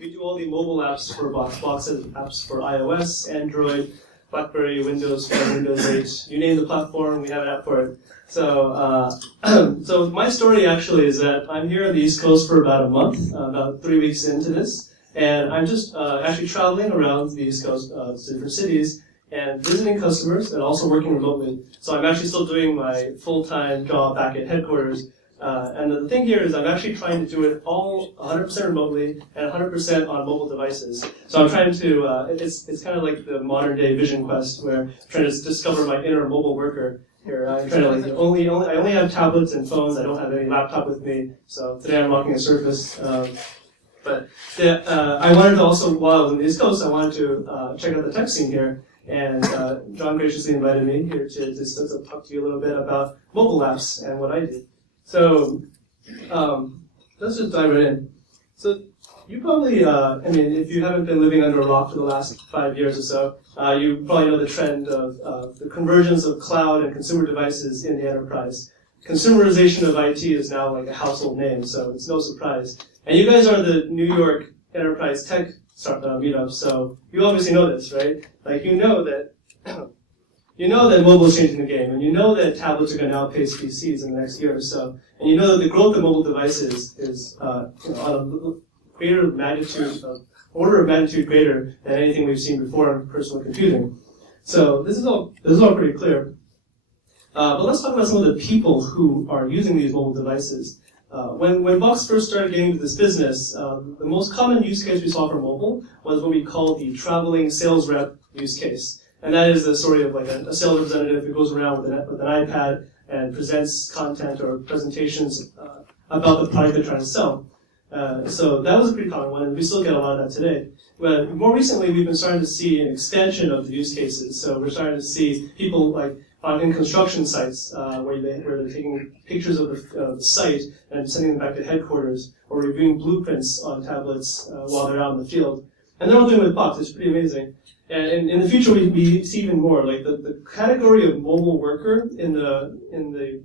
We do all the mobile apps for Box. Box has apps for iOS, Android, BlackBerry, Windows 7, Windows 8. You name the platform, we have an app for it. So, so my story actually is that I'm here on the East Coast for about a month, about 3 weeks into this, and I'm just actually traveling around the East Coast to different cities and visiting customers and also working remotely. So I'm actually still doing my full-time job back at headquarters. And the thing here is I'm actually trying to do it all 100% remotely and 100% on mobile devices. So I'm trying to, it's kind of like the modern day vision quest where I'm trying to discover my inner mobile worker here. I'm trying to I only have tablets and phones. I don't have any laptop with me. So today I'm rocking a Surface. But I wanted to also, while I was on the East Coast, I wanted to check out the tech scene here. And John graciously invited me here to just talk to you a little bit about mobile apps and what I do. So let's just dive right in. So you probably, I mean, if you haven't been living under a rock for the last 5 years or so, you probably know the trend of the convergence of cloud and consumer devices in the enterprise. Consumerization of IT is now like a household name, so it's no surprise. And you guys are the New York Enterprise Tech Meetup, so you obviously know this, right? Like you know that mobile is changing the game, and you know that tablets are going to outpace PCs in the next year or so, and you know that the growth of mobile devices is on a greater magnitude, order of magnitude greater than anything we've seen before in personal computing. So this is all pretty clear. But let's talk about some of the people who are using these mobile devices. When Box first started getting into this business, the most common use case we saw for mobile was what we call the traveling sales rep use case. And that is the story of like a sales representative who goes around with an iPad and presents content or presentations about the product they're trying to sell. So that was a pretty common one, and we still get a lot of that today. But more recently, we've been starting to see an expansion of the use cases. So we're starting to see people like in construction sites where they're taking pictures of the site and sending them back to headquarters, or reviewing blueprints on tablets while they're out in the field. And they're all doing it with Box. It's pretty amazing. And in the future, we see even more. Like the category of mobile worker in the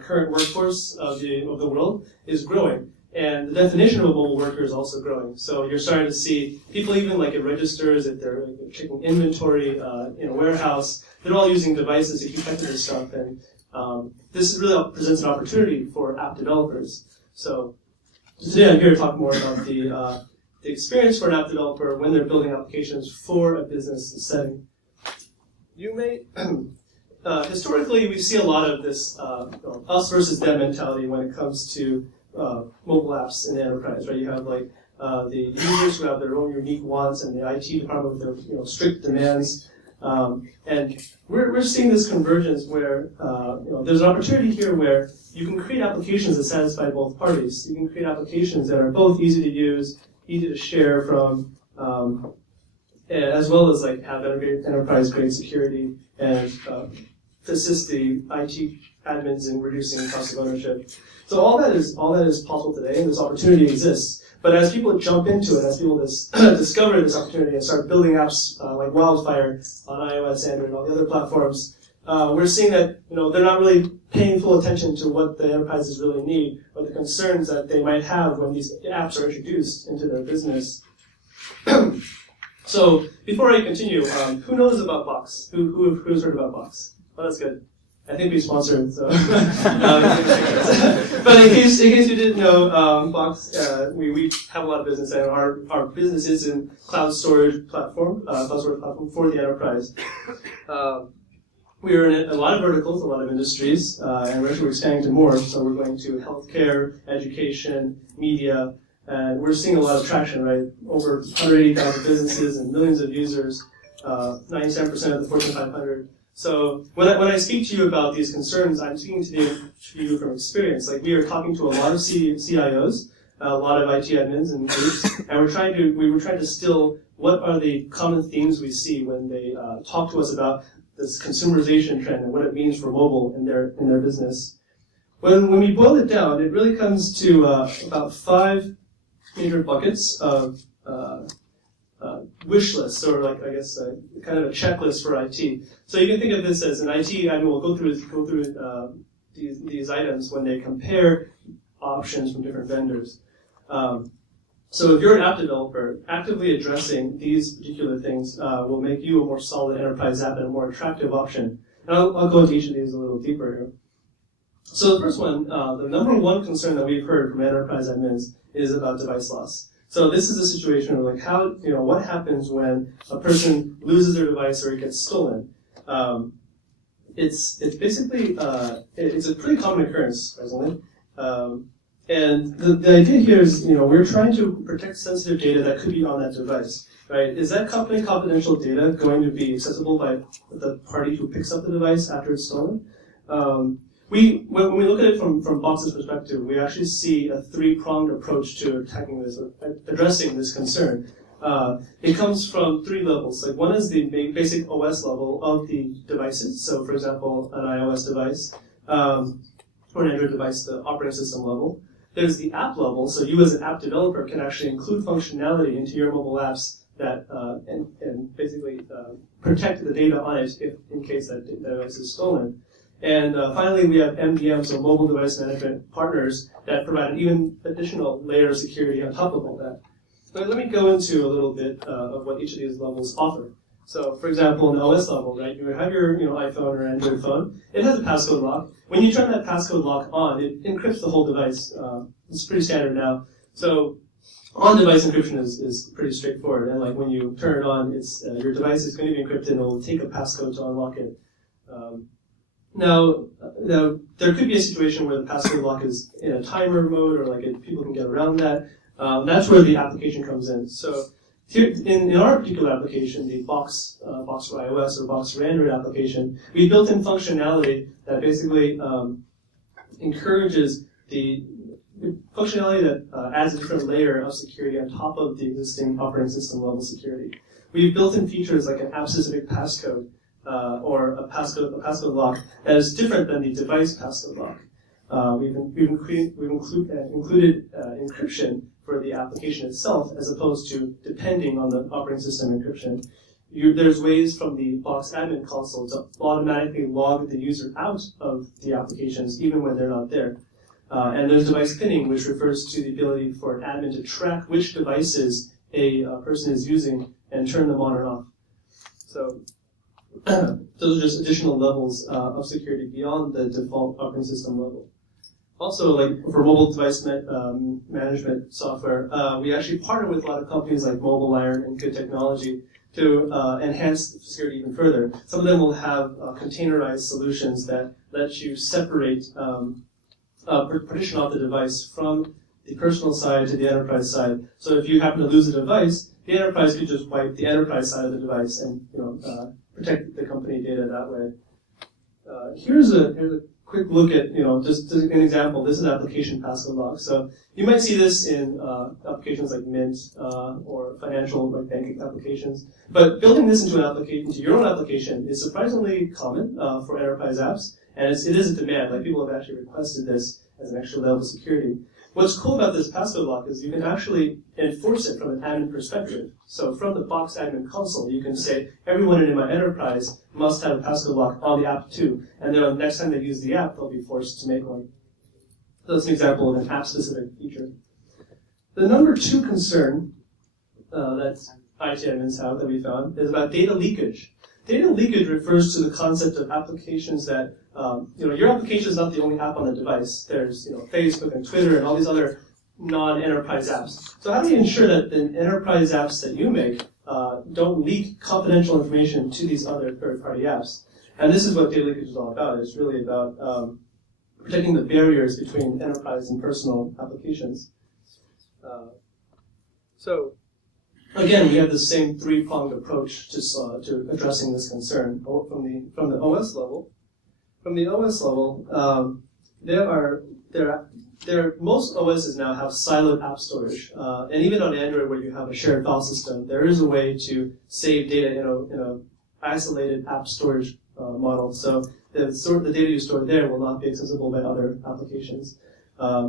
current workforce of the world is growing, and the definition of a mobile worker is also growing. So you're starting to see people even like at registers, if they're checking inventory in a warehouse, they're all using devices to keep track of this stuff. And this really presents an opportunity for app developers. So today I'm here to talk more about the experience for an app developer when they're building applications for a business setting. You may, historically, we see a lot of this us versus them mentality when it comes to mobile apps in the enterprise, right? You have like the users who have their own unique wants, and the IT department with their strict demands. And we're seeing this convergence where there's an opportunity here where you can create applications that satisfy both parties. You can create applications that are both easy to use, easy to share from, as well as like have enterprise-grade security and assist the IT admins in reducing cost of ownership. So all that is possible today, and this opportunity exists. But as people jump into it, as people discover this opportunity and start building apps like wildfire on iOS, Android, and all the other platforms, we're seeing that they're not really paying full attention to what the enterprises really need, or the concerns that they might have when these apps are introduced into their business. So before I continue, who knows about Box? Who's heard about Box? Oh, that's good. I think we sponsored, so. But in case you didn't know, Box, we have a lot of business, and our business is in cloud storage platform for the enterprise. We are in a lot of verticals, a lot of industries, and we're expanding to more. So we're going to healthcare, education, media, and we're seeing a lot of traction, right? Over 180,000 businesses and millions of users, 97% of the Fortune 500. So when I speak to you about these concerns, I'm speaking to you from experience. Like we are talking to a lot of CIOs, a lot of IT admins and groups, and we were trying to distill what are the common themes we see when they talk to us about this consumerization trend and what it means for mobile in their business. When we boil it down, it really comes to about 5 major buckets of wish lists, or like I guess kind of a checklist for IT. So you can think of this as an IT admin will go through these items when they compare options from different vendors. So if you're an app developer, actively addressing these particular things will make you a more solid enterprise app and a more attractive option. And I'll go into each of these a little deeper here. So the first one, the number one concern that we've heard from enterprise admins is about device loss. So this is a situation of like how, what happens when a person loses their device or it gets stolen. It's basically, it's a pretty common occurrence, presently. And the idea here is, we're trying to protect sensitive data that could be on that device, right? Is that company confidential data going to be accessible by the party who picks up the device after it's stolen? When we look at it from Box's perspective, we actually see a three-pronged approach to attacking this, or addressing this concern. It comes from three levels. Like one is the basic OS level of the devices. So, for example, an iOS device or an Android device, the operating system level. There's the app level. So you as an app developer can actually include functionality into your mobile apps that and basically protect the data on it if in case that device is stolen. And finally, we have MDMs, so mobile device management partners, that provide an even additional layer of security on top of all that. But let me go into a little bit of what each of these levels offer. So, for example, in the OS level, right, you have your iPhone or Android phone. It has a passcode lock. When you turn that passcode lock on, it encrypts the whole device. It's pretty standard now. So, on-device encryption is pretty straightforward. And like when you turn it on, it's your device is going to be encrypted, and it will take a passcode to unlock it. Now, there could be a situation where the passcode lock is in a timer mode, or like people can get around that. That's where the application comes in. So here, in our particular application, the Box for iOS or Box for Android application, we built in functionality that basically encourages the functionality that adds a different layer of security on top of the existing operating system level security. We've built in features like an app-specific passcode or a passcode lock that is different than the device passcode lock. We've included encryption for the application itself, as opposed to depending on the operating system encryption. There's ways from the Box admin console to automatically log the user out of the applications, even when they're not there. And there's device pinning, which refers to the ability for an admin to track which devices a person is using and turn them on or off. So those are just additional levels of security beyond the default operating system level. Also, like for mobile device management software, we actually partner with a lot of companies like MobileIron and Good Technology to enhance the security even further. Some of them will have containerized solutions that let you separate, partition off the device from the personal side to the enterprise side. So if you happen to lose a device, the enterprise could just wipe the enterprise side of the device and protect the company data that way. Here's a quick look at, just an example. This is an application passcode lock. So you might see this in applications like Mint or financial like banking applications. But building this into your own application is surprisingly common for enterprise apps, and it is a demand. Like people have actually requested this as an extra level of security. What's cool about this passcode lock is you can actually enforce it from an admin perspective. So from the Box admin console, you can say, everyone in my enterprise must have a passcode lock on the app too. And then the next time they use the app, they'll be forced to make one. So that's an example of an app-specific feature. The number two concern that IT admins have that we found is about data leakage. Data leakage refers to the concept of applications that, your application is not the only app on the device. There's, Facebook and Twitter and all these other non-enterprise apps. So how do you ensure that the enterprise apps that you make don't leak confidential information to these other third-party apps? And this is what data leakage is all about. It's really about protecting the barriers between enterprise and personal applications. So again, we have the same three-pronged approach to addressing this concern from the OS level. From the OS level, most OSs now have siloed app storage, and even on Android, where you have a shared file system, there is a way to save data in a isolated app storage model. So the data you store there will not be accessible by other applications.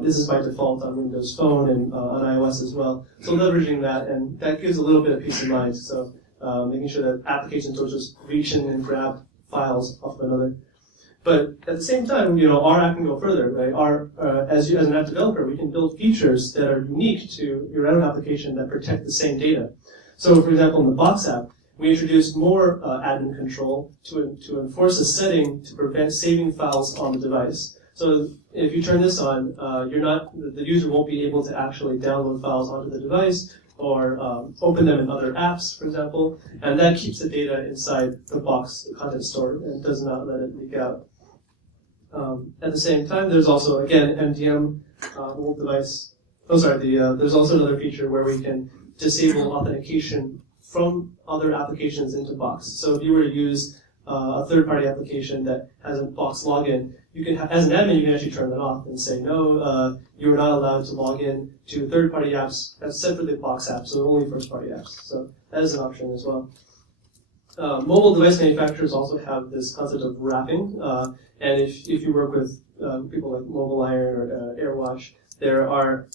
This is by default on Windows Phone and on iOS as well. So leveraging that, and that gives a little bit of peace of mind. So making sure that applications don't just reach in and grab files off of another. But at the same time, our app can go further, right? As an app developer, we can build features that are unique to your own application that protect the same data. So, for example, in the Box app, we introduced more admin control to enforce a setting to prevent saving files on the device. So if you turn this on, the user won't be able to actually download files onto the device or open them in other apps, for example, and that keeps the data inside the Box content store and does not let it leak out. At the same time, there's also, again, MDM mobile device. There's also another feature where we can disable authentication from other applications into Box. So if you were to use a third-party application that has a Box login, you can, as an admin, you can actually turn that off and say, no, you're not allowed to log in to third-party apps except for the Box app, so only first-party apps. So that is an option as well. Mobile device manufacturers also have this concept of wrapping, and if you work with people like Mobile Iron or AirWatch, there are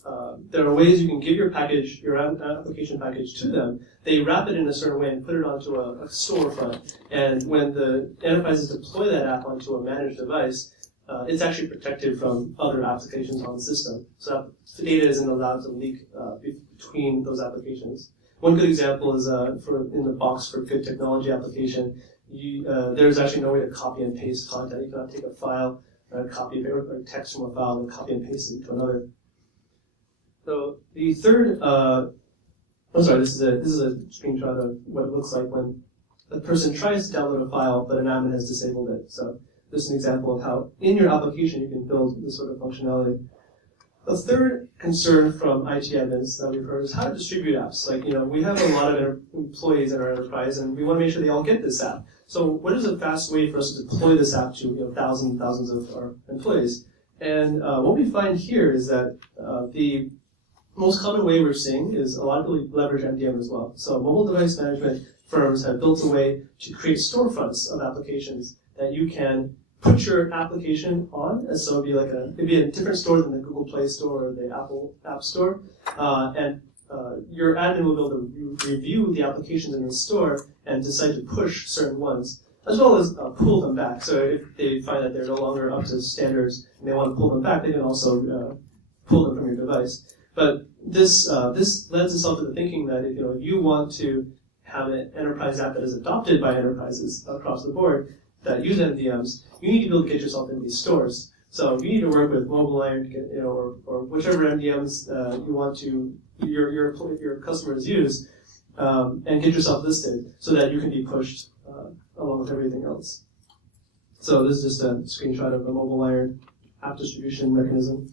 ways you can give your package, your application package to them. They wrap it in a certain way and put it onto a storefront. And when the enterprises deploy that app onto a managed device, it's actually protected from other applications on the system. So the data isn't allowed to leak between those applications. One good example is in the Box for Good technology application, there's actually no way to copy and paste content. You cannot take a file, copy or text from a file and copy and paste it to another. So the third, this is a screenshot of what it looks like when a person tries to download a file, but an admin has disabled it. So this is an example of how in your application you can build this sort of functionality. The third concern from IT admins that we've heard is how to distribute apps. Like, we have a lot of employees in our enterprise, and we want to make sure they all get this app. So what is a fast way for us to deploy this app to thousands and thousands of our employees? And what we find here is that the most common way we're seeing is a lot of people leverage MDM as well. So mobile device management firms have built a way to create storefronts of applications that you can put your application on. And so it'd be a different store than the Google Play Store or the Apple App Store. And your admin will be able to review the applications in the store and decide to push certain ones, as well as pull them back. So if they find that they're no longer up to standards and they want to pull them back, they can also pull them from your device. But this lends itself to the thinking that if you want to have an enterprise app that is adopted by enterprises across the board that use MDMs, you need to be able to get yourself into these stores. So you need to work with Mobile Iron to get, or whichever MDMs you want to your customers use, and get yourself listed so that you can be pushed along with everything else. So this is just a screenshot of a Mobile Iron app distribution mechanism.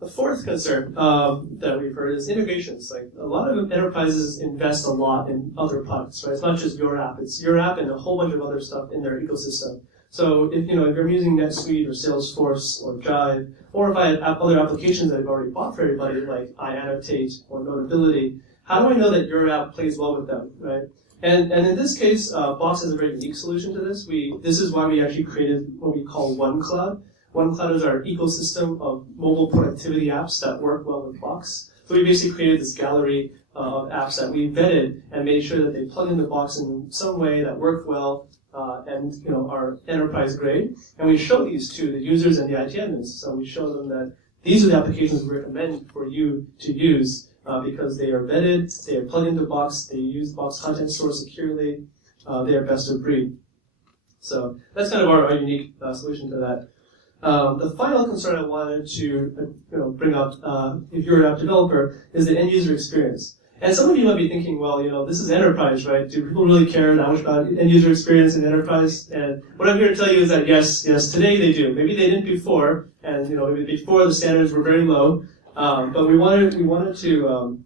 The fourth concern that we've heard is integrations. Like, a lot of enterprises invest a lot in other products, right? It's not just your app; it's your app and a whole bunch of other stuff in their ecosystem. So if you're using NetSuite or Salesforce or Jive, or if I have other applications that I've already bought for everybody, like iAnnotate or Notability, how do I know that your app plays well with them, right? And in this case, Box has a very unique solution to this. This is why we actually created what we call OneCloud. OneCloud is our ecosystem of mobile productivity apps that work well with Box. So we basically created this gallery of apps that we vetted and made sure that they plug into Box in some way that work well and are enterprise grade. And we show these to the users and the IT admins. So we show them that these are the applications we recommend for you to use because they are vetted, they are plugged into Box, they use Box Content Store securely, they are best of breed. So that's kind of our unique solution to that. The final concern I wanted to bring up, if you're an app developer, is the end user experience. And some of you might be thinking, well, this is enterprise, right? Do people really care that much about end user experience in enterprise? And what I'm here to tell you is that yes, today they do. Maybe they didn't before, and maybe before the standards were very low. But we wanted to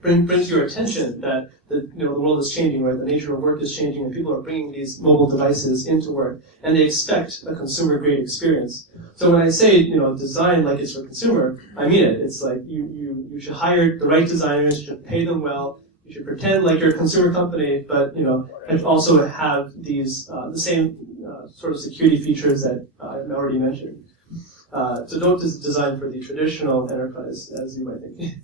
bring to your attention that the world is changing, right? The nature of work is changing, and people are bringing these mobile devices into work, and they expect a consumer-grade experience. So when I say design like it's for consumer, I mean it. It's like you should hire the right designers, you should pay them well, you should pretend like you're a consumer company, but and also have these the same sort of security features that I've already mentioned. So don't design for the traditional enterprise, as you might think.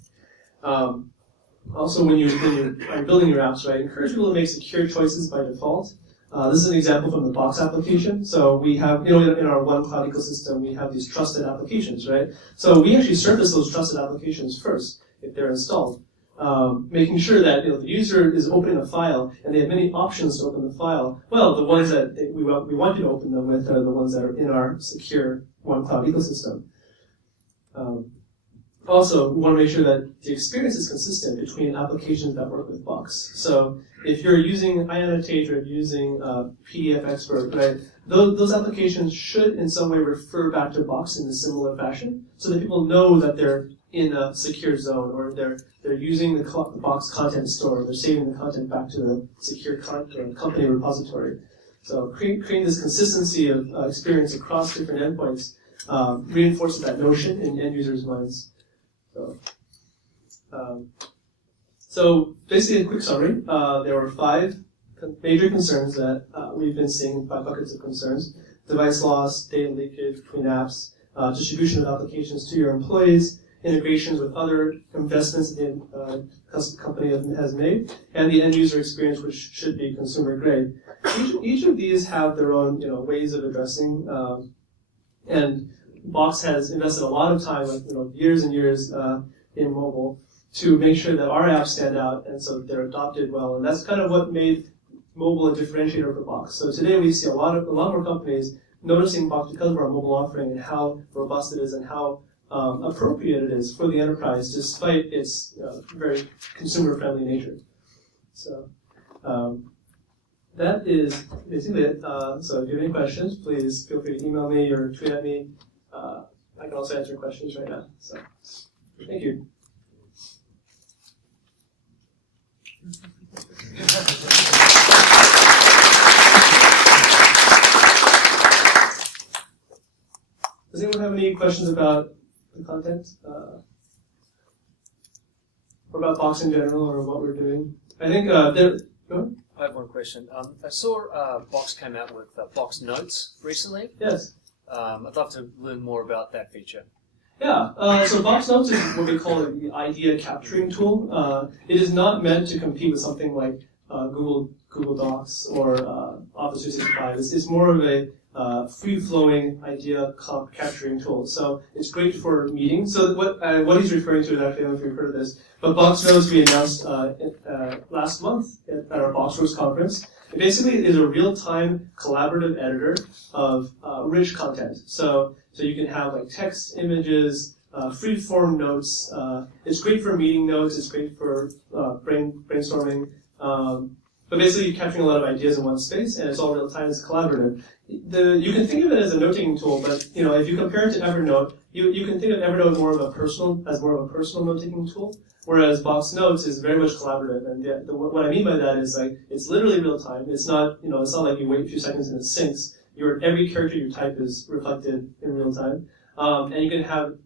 Also, when you're building your apps, right, encourage people to make secure choices by default. This is an example from the Box application. So we have, in our OneCloud ecosystem, we have these trusted applications, right? So we actually surface those trusted applications first, if they're installed, making sure that the user is opening a file and they have many options to open the file. Well, the ones that we want you to open them with are the ones that are in our secure OneCloud ecosystem. Also, we want to make sure that the experience is consistent between applications that work with Box. So if you're using iAnnotate or using PDF Expert, right, those applications should in some way refer back to Box in a similar fashion so that people know that they're in a secure zone, or they're using the Box content store, they're saving the content back to the secure company repository. So creating this consistency of experience across different endpoints reinforces that notion in end users' minds. So basically a quick summary. There were 5 major concerns that we've been seeing, 5 buckets of concerns: device loss, data leakage between apps, distribution of applications to your employees, integrations with other investments the company has made, and the end user experience, which should be consumer grade. Each of these have their own ways of addressing, and Box has invested a lot of time, years and years in mobile, to make sure that our apps stand out, and so they're adopted well. And that's kind of what made mobile a differentiator for Box. So today we see a lot more companies noticing Box because of our mobile offering and how robust it is and how appropriate it is for the enterprise, despite its very consumer-friendly nature. So that is basically it. So if you have any questions, please feel free to email me or tweet at me. I can also answer questions right now. So thank you. Does anyone have any questions about the content? Or about Box in general, or what we're doing? I think go ahead. I have one question. I saw Box came out with Box Notes recently. Yes. I'd love to learn more about that feature. Yeah, so Box Notes is what we call the idea capturing tool. It is not meant to compete with something like Google Docs or Office 365. It's more of a free-flowing idea capturing tool. So it's great for meetings. So what he's referring to is, actually, I don't know if you've heard of this, but Box Notes we announced last month at our BoxWorks conference. It basically is a real-time collaborative editor of rich content. So you can have like text, images, free-form notes. It's great for meeting notes. It's great for brainstorming. But basically, you're capturing a lot of ideas in one space, and it's all real-time. It's collaborative. You can think of it as a note-taking tool, but if you compare it to Evernote, you can think of Evernote more of a personal note-taking tool. Whereas Box Notes is very much collaborative, and what I mean by that is it's literally real time. It's not it's not like you wait a few seconds and it syncs. Every character you type is reflected in real time, and you can have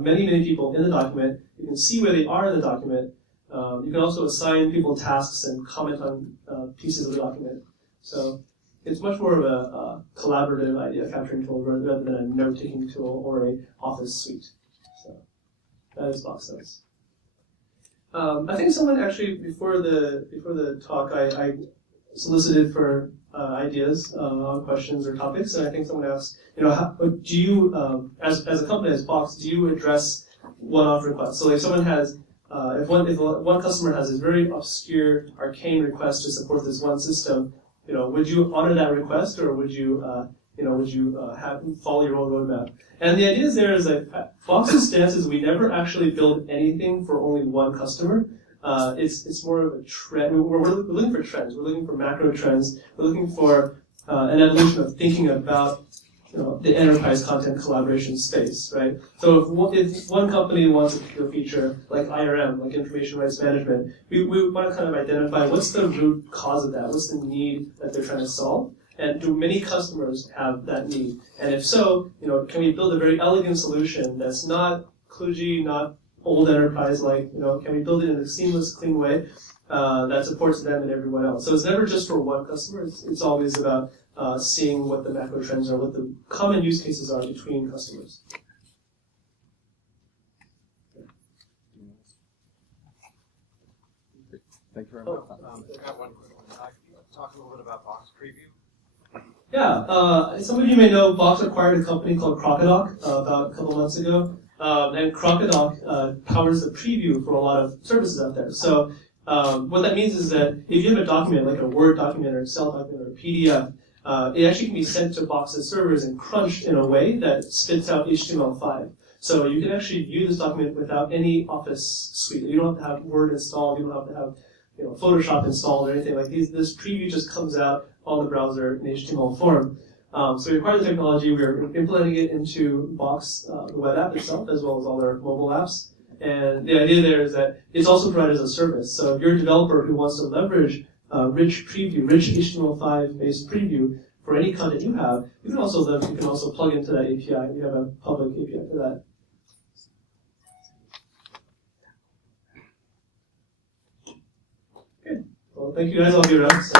many people in the document. You can see where they are in the document. You can also assign people tasks and comment on pieces of the document. So it's much more of a collaborative idea capturing tool rather than a note-taking tool or a Office suite. So that is Box Notes. I think someone actually before the talk I solicited for ideas on questions or topics, and I think someone asked, how, do you as a company as Box, do you address one-off requests? So if someone has if one customer has this very obscure arcane request to support this one system, would you honor that request, or would you follow your own roadmap? And the idea there is that Box's stance is we never actually build anything for only one customer. It's more of a trend. We're looking for trends. We're looking for macro trends. We're looking for an evolution of thinking about the enterprise content collaboration space, right? So if one company wants a particular feature, like IRM, like information rights management, we want to kind of identify what's the root cause of that, what's the need that they're trying to solve, and do many customers have that need? And if so, can we build a very elegant solution that's not kludgy, not old enterprise-like, can we build it in a seamless, clean way that supports them and everyone else? So it's never just for one customer, it's always about seeing what the macro trends are, what the common use cases are between customers. Thank you very much. I got one quick one. talk a little bit about Box Preview? Yeah, some of you may know Box acquired a company called Lock about a couple months ago. And Lock powers the preview for a lot of services out there. So what that means is that if you have a document, like a Word document or Excel document or a PDF, it actually can be sent to Box's servers and crunched in a way that spits out HTML5. So you can actually view this document without any Office suite. You don't have to have Word installed. You don't have to have Photoshop installed or anything like these. This preview just comes out on the browser in HTML form. So we acquired the technology. We're implementing it into Box, the web app itself, as well as all our mobile apps. And the idea there is that it's also provided as a service. So if you're a developer who wants to leverage rich HTML5-based preview for any content you have, you can also plug into that API. We have a public API for that. Okay. Well, thank you guys. I'll be around. So.